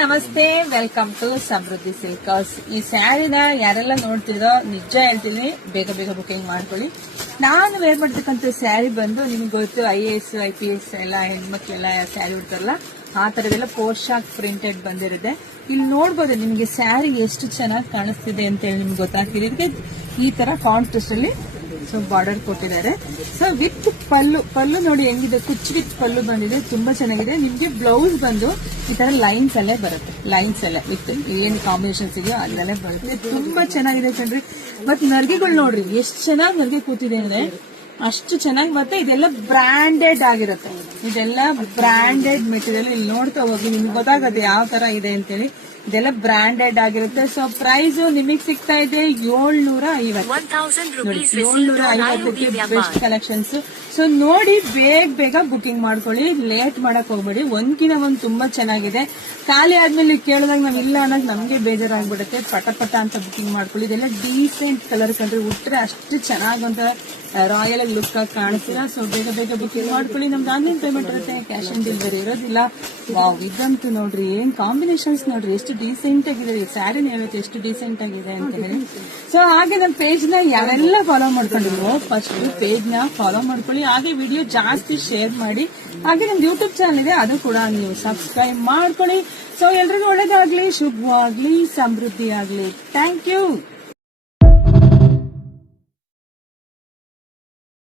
ನಮಸ್ತೆ, welcome to Samruddhi silk house. ಈ ಸ್ಯಾರಿನ ಯಾರೆಲ್ಲ ನೋಡ್ತಿರೋ ನಿಜ ಹೇಳ್ತೀನಿ, ಬೇಗ ಬೇಗ ಬುಕಿಂಗ್ ಮಾಡ್ಕೊಳ್ಳಿ. ನಾನು ವೇರ್ ಮಾಡ್ತಕ್ಕಂಥ ಸ್ಯಾರಿ ಬಂದು ನಿಮ್ಗೆ ಗೊತ್ತು, IAS IPS ಎಲ್ಲ ಹೆಣ್ಮಕ್ಳೆಲ್ಲ ಸ್ಯಾರಿ ಉಡ್ತಾರಲ್ಲ, ಆ ತರದೆಲ್ಲ ಪೋಶಾಕ್ ಪ್ರಿಂಟೆಡ್ ಬಂದಿರುತ್ತೆ. ಇಲ್ಲಿ ನೋಡ್ಬೋದು ನಿಮ್ಗೆ ಸ್ಯಾರಿ ಎಷ್ಟು ಚೆನ್ನಾಗಿ ಕಾಣಿಸ್ತಿದೆ ಅಂತ ಹೇಳಿ ನಿಮ್ಗೆ ಗೊತ್ತಾಗ್ತಿದೆ. ಇದಕ್ಕೆ ಈ ತರ ಕಾಂಟ್ರಾಸ್ಟ್ ಅಲ್ಲಿ ಬಾರ್ಡರ್ ಕೊಟ್ಟಿದ್ದಾರೆ. ಸೊ ವಿತ್ ಪಲ್ಲು ನೋಡಿ ಹೆಂಗಿದೆ, ಕುಚ್ ವಿತ್ ಪಲ್ಲು ಬಂದಿದೆ, ತುಂಬಾ ಚೆನ್ನಾಗಿದೆ. ನಿಮ್ಗೆ ಬ್ಲೌಸ್ ಬಂದು ಈ ತರ ಲೈನ್ಸ್ ಅಲ್ಲೇ ಬರುತ್ತೆ, ಲೈನ್ಸ್ ಅಲ್ಲೇ ವಿತ್ ಏನ್ ಕಾಂಬಿನೇಷನ್ಸ್ ಇದೆಯೋ ಅಲ್ಲೇ ಬರುತ್ತೆ. ತುಂಬಾ ಚೆನ್ನಾಗಿದೆ ಕಣ್ರಿ. ಮತ್ ನರ್ಗೆಗಳು ನೋಡ್ರಿ ಎಷ್ಟು ಚೆನ್ನಾಗಿ ನರ್ಗೆ ಕೂತಿದೆ ಅಂದ್ರೆ ಅಷ್ಟು ಚೆನ್ನಾಗಿ. ಮತ್ತೆ ಇದೆಲ್ಲ ಬ್ರಾಂಡೆಡ್ ಆಗಿರುತ್ತೆ, ಇದೆಲ್ಲ ಬ್ರಾಂಡೆಡ್ ಮೆಟೀರಿಯಲ್. ಇಲ್ಲಿ ನೋಡ್ತಾ ಹೋಗಿ ನಿಮ್ಗೆ ಗೊತ್ತಾಗುತ್ತೆ ಯಾವ ತರ ಇದೆ ಅಂತೇಳಿ. ಇದೆಲ್ಲ ಬ್ರಾಂಡೆಡ್ ಆಗಿರುತ್ತೆ. ಸೊ ಪ್ರೈಸ್ ನಿಮಗೆ ಸಿಗ್ತಾ ಇದೆ 750 ನೋಡಿ, 750ಕ್ಕೆ ಬೆಸ್ಟ್ ಕಲೆಕ್ಷನ್ಸ್. ಸೊ ನೋಡಿ ಬೇಗ ಬುಕಿಂಗ್ ಮಾಡ್ಕೊಳ್ಳಿ, ಲೇಟ್ ಮಾಡಕ್ ಹೋಗ್ಬೇಡಿ. ಒಂದ್ಕಿನ ಒಂದ್ ತುಂಬಾ ಚೆನ್ನಾಗಿದೆ. ಖಾಲಿ ಆದ್ಮೇಲೆ ಕೇಳಿದಾಗ ನಾವ್ ಇಲ್ಲ ಅನ್ನೋದು ನಮ್ಗೆ ಬೇಜಾರಾಗ್ಬಿಡುತ್ತೆ. ಪಟ ಅಂತ ಬುಕಿಂಗ್ ಮಾಡ್ಕೊಳ್ಳಿ. ಇದೆಲ್ಲ ಡೀಸೆಂಟ್ ಕಲರ್ ಕಂಡ್ರೆ ಉಟ್ರೆ ಅಷ್ಟು ಚೆನ್ನಾಗಂತ ರಾಯಲ್ ಆಗಿ ಲುಕ್ ಆಗಿ ಕಾಣಿಸ್ತೀರಾ. ಸೊ ಬೇಗ ಬುಕಿಂಗ್ ಮಾಡ್ಕೊಳ್ಳಿ. ನಮ್ದು ಆನ್ಲೈನ್ ಪೇಮೆಂಟ್ ಇರುತ್ತೆ, ಕ್ಯಾಶ್ ಆನ್ ಡೆಲಿವರಿ ಇರೋದಿಲ್ಲ. ವಾವ್, ಇದಂತೂ ನೋಡ್ರಿ ಏನ್ ಕಾಂಬಿನೇಷನ್ಸ್ ನೋಡ್ರಿ, ಎಷ್ಟು ಡೀಸೆಂಟ್ ಆಗಿದೆ. ಈ ಸ್ಯಾರಿ ಯಾವತ್ತು ಎಷ್ಟು ಡೀಸೆಂಟ್ ಆಗಿದೆ ಅಂತ ಹೇಳಿ. ಸೊ ಹಾಗೆ ನಮ್ಮ ಪೇಜ್ ನ ಯಾರೆಲ್ಲ ಫಾಲೋ ಮಾಡ್ಕೊಂಡಿಲ್ವೋ ಫಸ್ಟ್ ಪೇಜ್ ನ ಫಾಲೋ ಮಾಡ್ಕೊಳ್ಳಿ. ಹಾಗೆ ವಿಡಿಯೋ ಜಾಸ್ತಿ ಶೇರ್ ಮಾಡಿ. ಹಾಗೆ ನಮ್ದು ಯೂಟ್ಯೂಬ್ ಚಾನಲ್ ಇದೆ, ಅದು ಕೂಡ ನೀವು ಸಬ್ಸ್ಕ್ರೈಬ್ ಮಾಡ್ಕೊಳ್ಳಿ. ಸೊ ಎಲ್ರಿಗೂ ಒಳ್ಳೇದಾಗ್ಲಿ, ಶುಭವಾಗ್ಲಿ, ಸಮೃದ್ಧಿ ಆಗ್ಲಿ. Thank you.